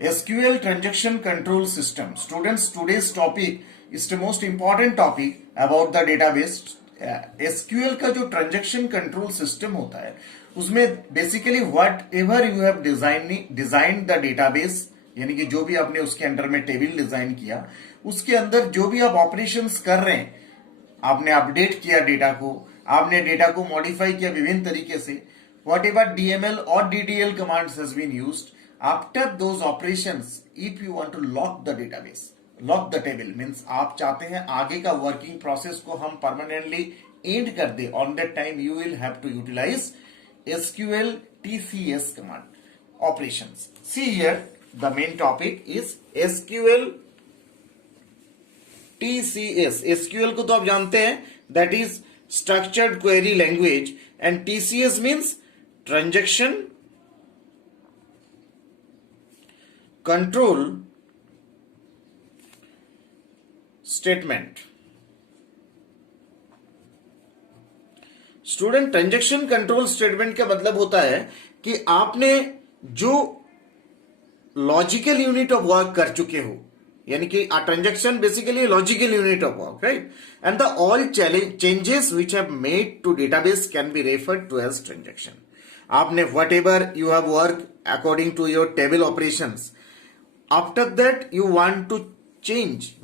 SQL transaction control system. Students, today's topic is the most important topic about the database. SQL का जो transaction control system होता है उसमें basically what ever you have design the database, यानी कि जो भी आपने उसके अंडर में टेबल डिजाइन किया उसके अंदर जो भी आप ऑपरेशंस कर रहे हैं, आपने अपडेट किया डेटा को, आपने डेटा को मॉडिफाई किया विभिन्न तरीके से, वॉट एवर DML और DTL commands has been used after those operations, if you want to lock the database, lock the table means आप चाहते हैं आगे का वर्किंग प्रोसेस को हम परमानेंटली एंड कर दे, on that time you will have to utilise SQL TCS command operations. See here, the main topic is SQL TCS. SQL को तो आप जानते हैं, that is structured query language, and TCS means transaction control statement. Student, transaction control statement का मतलब होता है कि आपने जो लॉजिकल यूनिट ऑफ वर्क कर चुके हो, यानी कि transaction basically logical unit of work, right, and the all changes which have made to database can be referred to as transaction. आपने whatever you have work according to your table operations, after that you want to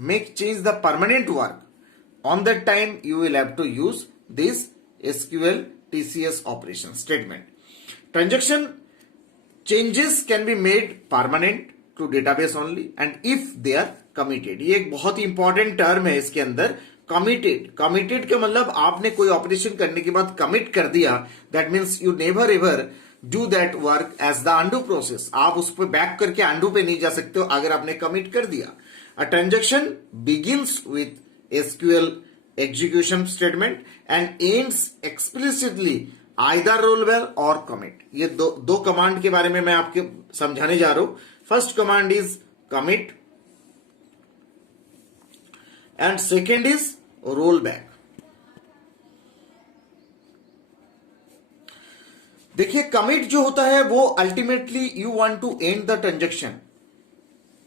make change the permanent work, on that time you will have to use this SQL TCS operation statement. Transaction changes can be made permanent to database only and if they are committed. ये एक बहुत ही important term है इसके अंदर, committed. Committed का मतलब आपने कोई ऑपरेशन करने के बाद कमिट कर दिया, that means you never ever do that work as the undo process. आप उस पर बैक करके undo पे नहीं जा सकते हो अगर आपने कमिट कर दिया. A transaction begins with SQL execution statement and ends explicitly either rollback or commit. ये दो कमांड के बारे में मैं आपके समझाने जा रहा हूं. First command is commit and second is rollback. देखिए, कमिट जो होता है वो ultimately you want to end the transaction,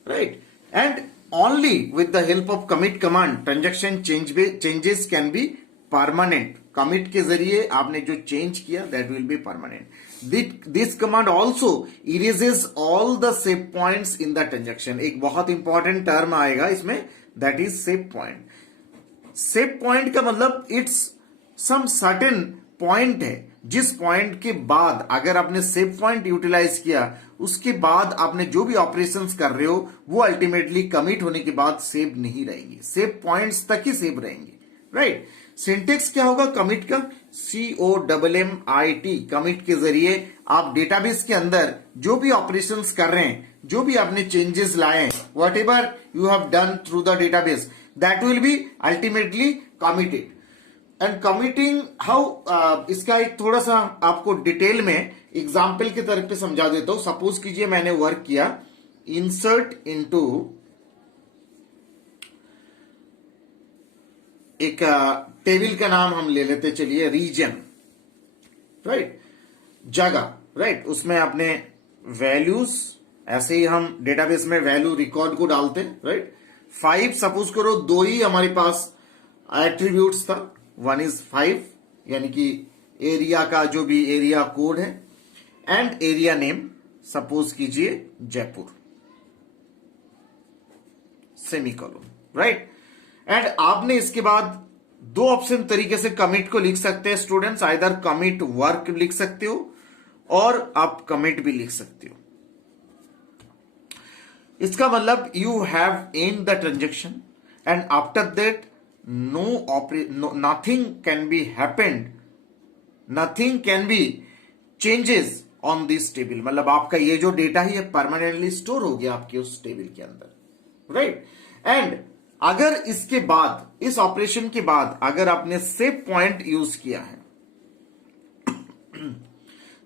right, and only with the help of commit command transaction changes can be permanent. commit के जरिए आपने जो change किया that will be permanent. This command also erases all the save points in the transaction. एक बहुत important term आएगा इसमें, that is save point. save point का मतलब it's some certain point है जिस पॉइंट के बाद अगर आपने सेव पॉइंट यूटिलाइज किया उसके बाद आपने जो भी ऑपरेशंस कर रहे हो वो अल्टीमेटली कमिट होने के बाद सेव नहीं रहेंगे, सेव पॉइंट्स तक ही सेव रहेंगे, राइट. सिंटेक्स क्या होगा कमिट का? COMMIT. कमिट के जरिए आप डेटाबेस के अंदर जो भी ऑपरेशंस कर रहे हैं, जो भी आपने चेंजेस लाए हैं, what ever you have done through the database, that will be ultimately committed. And committing how, इसका एक थोड़ा सा आपको डिटेल में एग्जाम्पल के तरफ पे समझा देता हूं. सपोज कीजिए मैंने वर्क किया इंसर्ट इनटू एक टेबल का नाम हम ले लेते, चलिए रीजन, राइट, जगह, राइट, उसमें आपने वैल्यूज, ऐसे ही हम डेटाबेस में वैल्यू रिकॉर्ड को डालते, राइट. 5 सपोज करो, 2 ही हमारे पास एट्रीब्यूट्स था. 1 is 5 यानी कि एरिया का जो भी एरिया कोड है, एंड एरिया नेम सपोज कीजिए जयपुर, सेमीकोलन, राइट. एंड आपने इसके बाद 2 ऑप्शन तरीके से कमिट को लिख सकते हैं स्टूडेंट्स, आइदर कमिट वर्क लिख सकते हो और आप कमिट भी लिख सकते हो. इसका मतलब you have and the transaction and after that nothing can be happened, nothing can be changes on this table. मतलब आपका ये जो डेटा है ये परमानेंटली स्टोर हो गया आपके उस टेबल के अंदर, राइट. एंड अगर इसके बाद, इस ऑपरेशन के बाद अगर आपने सेव पॉइंट यूज किया है,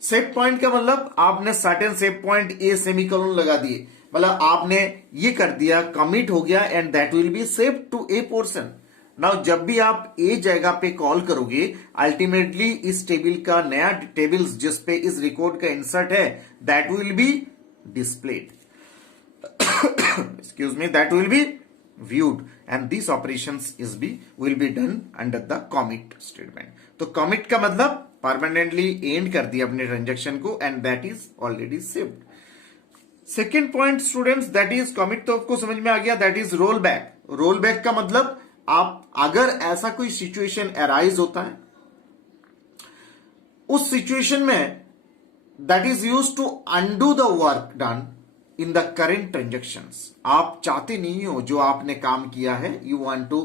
सेव पॉइंट का मतलब आपने certain save point A semicolon लगा दिए, मतलब आपने ये कर दिया, कमिट हो गया and that will be save to a portion. Now जब भी आप ए जगह पे कॉल करोगे, अल्टीमेटली इस टेबल का नया टेबल्स जिस पे इस रिकॉर्ड का इंसर्ट है that will be displayed. excuse me, that will be viewed and these operations will be done under the commit statement. तो commit का मतलब permanently end कर दिया अपने transaction को and that is already saved. Second point students, that is commit तो आपको समझ में आ गया, that is rollback. rollback का मतलब आप अगर ऐसा कोई situation arise होता है उस situation में that is used to undo the work done in the current transactions. आप चाहते नहीं हो जो आपने काम किया है, you want to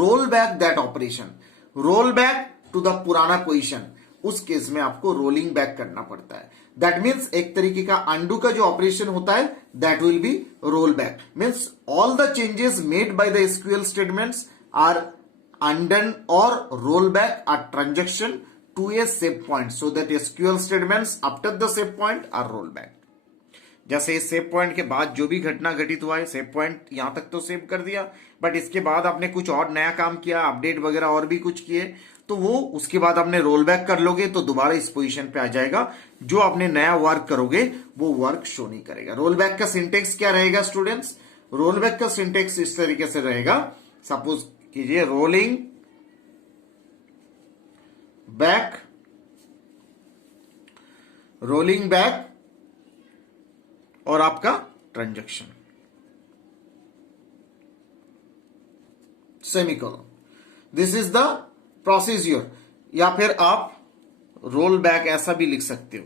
roll back that operation, roll back to the पुराना पोजीशन. उस केस में आपको रोलिंग बैक करना पड़ता है. दैट मीन्स एक तरीके का अंडू का जो ऑपरेशन होता है that will be roll back. Means all the changes made by the SQL statements are undone or roll back a transaction to a save point so that SQL statements after the save point are rolled back. जैसे इस save point के बाद जो भी घटना घटित हुआ है, सेव पॉइंट यहां तक तो सेव कर दिया, बट इसके बाद आपने कुछ और नया काम किया, अपडेट वगैरह और भी कुछ किए, तो वो उसके बाद आपने रोल बैक कर लोगे तो दोबारा इस पोजीशन पे आ जाएगा. जो आपने नया वर्क करोगे वो वर्क शो नहीं करेगा. रोल बैक का सिंटेक्स क्या रहेगा स्टूडेंट्स? रोल बैक का सिंटेक्स इस तरीके से रहेगा. सपोज कीजिए रोलिंग बैक और आपका transaction semicolon. This is the procedure. या फिर आप रोल बैक ऐसा भी लिख सकते हो.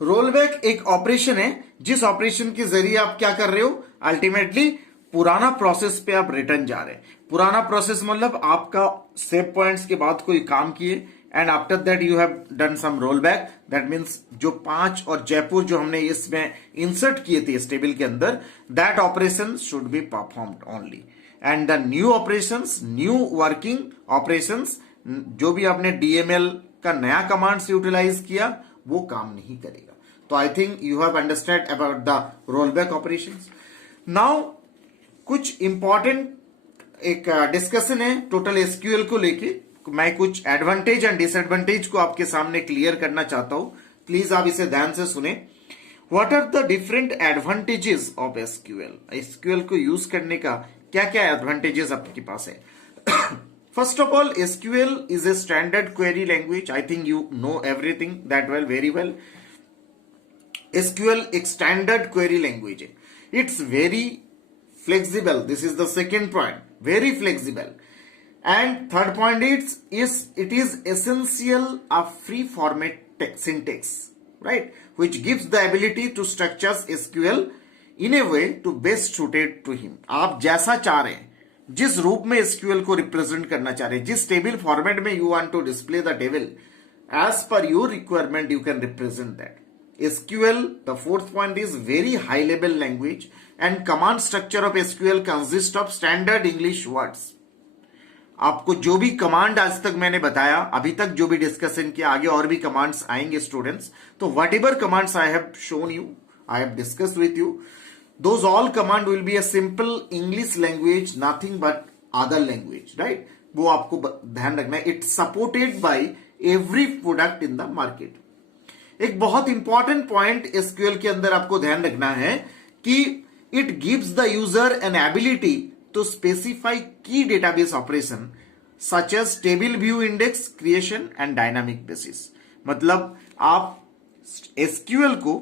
रोल बैक एक ऑपरेशन है जिस ऑपरेशन के जरिए आप क्या कर रहे हो, अल्टीमेटली पुराना प्रोसेस पे आप रिटर्न जा रहे हैं. पुराना प्रोसेस मतलब आपका सेव पॉइंट्स के बाद कोई काम किए and after that you have done some roll back. That means जो 5 और जयपुर जो हमने इसमें इंसर्ट किए थे इस टेबल के अंदर, that operation should be performed only. And the new operations, new working operations, जो भी आपने डीएमएल का नया कमांड्स यूटिलाइज किया वो काम नहीं करेगा. तो आई think you have understand about the roll back operations. Now कुछ इंपॉर्टेंट एक डिस्कशन है टोटल एसक्यूएल को लेके. मैं कुछ एडवांटेज एंड डिसएडवांटेज को आपके सामने क्लियर करना चाहता हूं. प्लीज आप इसे ध्यान से सुने. What are the different advantages of SQL? SQL को यूज करने का क्या क्या एडवांटेजेस आपके पास है? First of all, SQL is a standard query language. I think you know everything that well, very well. SQL एक स्टैंडर्ड क्वेरी लैंग्वेज है. It's very flexible. This is the second point. Very flexible. And third point it is essential a free format syntax, right? Which gives the ability to structure SQL in a way to best suited to him. आप जैसा चाह रहे हैं, जिस रूप में SQL को represent करना चाह रहे हैं, जिस टेबल फॉर्मेट में you want to display the table, as per your requirement you can represent that. SQL, the fourth point, is very high level language and command structure of SQL consists of standard English words. आपको जो भी command आज तक मैंने बताया, अभी तक जो भी डिस्कशन किया, आगे और भी कमांड्स आएंगे स्टूडेंट्स, तो what ever commands I have shown you, I have discussed with you, those all command will be a simple English language, nothing but other language, right? वो आपको ध्यान रखना है. It's supported by every product in the market. एक बहुत important point SQL के अंदर आपको ध्यान रखना है कि it gives the user an ability to specify key database operation such as table view index creation and dynamic basis. मतलब आप एसक्यूएल को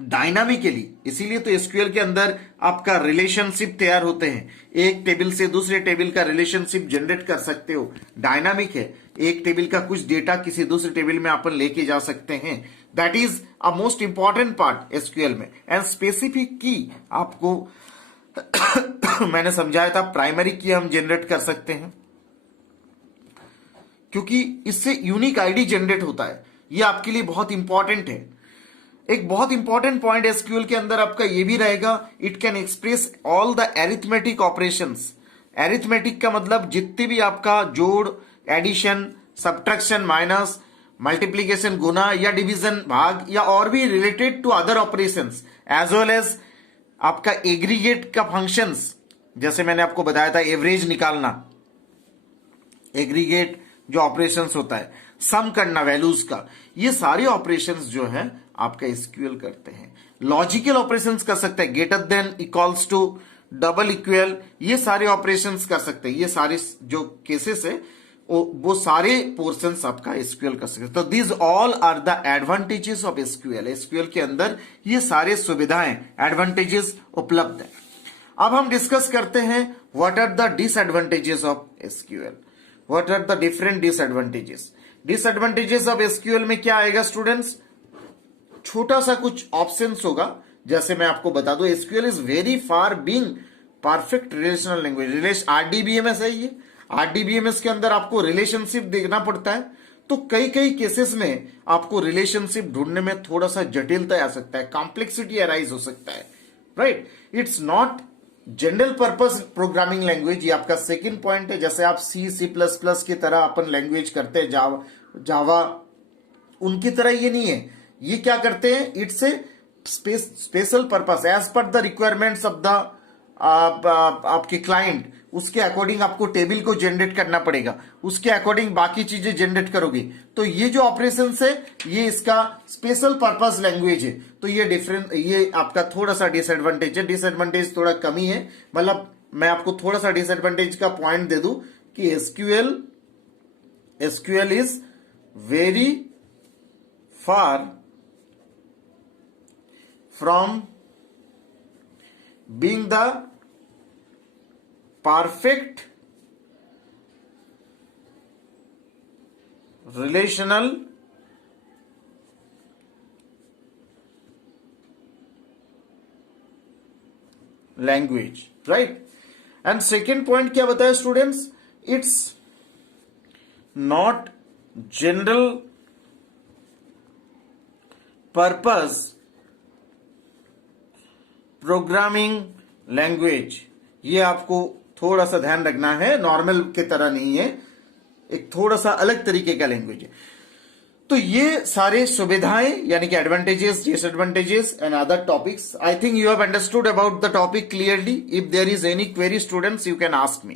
डायनामिकली, इसीलिए तो एसक्यूएल के अंदर आपका रिलेशनशिप तैयार होते हैं. एक टेबल से दूसरे टेबल का रिलेशनशिप जनरेट कर सकते हो. डायनामिक है, एक टेबल का कुछ डेटा किसी दूसरे टेबल में अपन लेके जा सकते हैं. That is a most important part SQL में. एंड स्पेसिफिक की आपको मैंने समझाया था, प्राइमरी की हम जनरेट कर सकते हैं क्योंकि इससे यूनिक आईडी जनरेट होता है. ये आपके लिए बहुत इंपॉर्टेंट है. एक बहुत इंपॉर्टेंट पॉइंट एसक्यूएल के अंदर आपका ये भी रहेगा, it can express all the arithmetic operations. Arithmetic का मतलब जितने भी आपका जोड़, एडिशन, सब्ट्रैक्शन, माइनस, मल्टीप्लीकेशन, गुना या डिवीजन, भाग, या और भी related to other operations, as well as आपका एग्रीगेट का फंक्शंस. जैसे मैंने आपको बताया था एवरेज निकालना, एग्रीगेट जो ऑपरेशंस होता है, सम करना वैल्यूज का, ये सारे ऑपरेशंस जो है आपका एसक्यूएल करते हैं। लॉजिकल ऑपरेशंस कर सकते हैं, greater than, equals to, double equal, ये सारे ऑपरेशंस कर सकते हैं। ये सारे जो केसेस है वो सारे पोर्शंस आपका एसक्यूएल कर सकते हैं। तो these all are the advantages of SQL. SQL के अंदर ये सारे सुविधाएं, एडवांटेजेस उपलब्ध है। अब हम डिस्कस करते हैं what are the disadvantages of SQL. What are the different disadvantages. Disadvantages of SQL में क्या आएगा स्टूडेंट्स, छोटा सा कुछ ऑप्शंस होगा। जैसे मैं आपको बता दूं, SQL is very far being perfect relational language. RDBMS है ये। आरडीबीएमएस के अंदर आपको रिलेशनशिप देखना पड़ता है, तो कई कई केसेस में आपको रिलेशनशिप ढूंढने में थोड़ा सा जटिलता आ सकता है, कॉम्प्लेक्सिटी अराइज हो सकता है, right. It's not general purpose programming language. ये आपका सेकंड पॉइंट है। जैसे आप C++ की तरह अपन लैंग्वेज करते हैं, जावा उनकी तरह ये नहीं है। ये क्या करते हैं, it's a special purpose as per the requirements of the आपके क्लाइंट। उसके अकॉर्डिंग आपको टेबल को जनरेट करना पड़ेगा, उसके अकॉर्डिंग बाकी चीजें जनरेट करोगे। तो ये जो ऑपरेशन है ये इसका स्पेशल पर्पस लैंग्वेज है। तो ये डिफरेंट, ये आपका थोड़ा सा डिसएडवांटेज है। डिसएडवांटेज थोड़ा कमी है, मतलब मैं आपको थोड़ा सा डिसएडवांटेज का पॉइंट दे दूं कि SQL is very far from being the perfect relational language, right? And second point क्या बताया students, it's not general purpose programming language। ये आपको थोड़ा सा ध्यान रखना है, नॉर्मल के तरह नहीं है, एक थोड़ा सा अलग तरीके का लैंग्वेज है। तो ये सारे सुविधाएं यानी कि advantages, disadvantages and other topics. I think you have understood about the topic clearly. If there is any query students, you can ask me.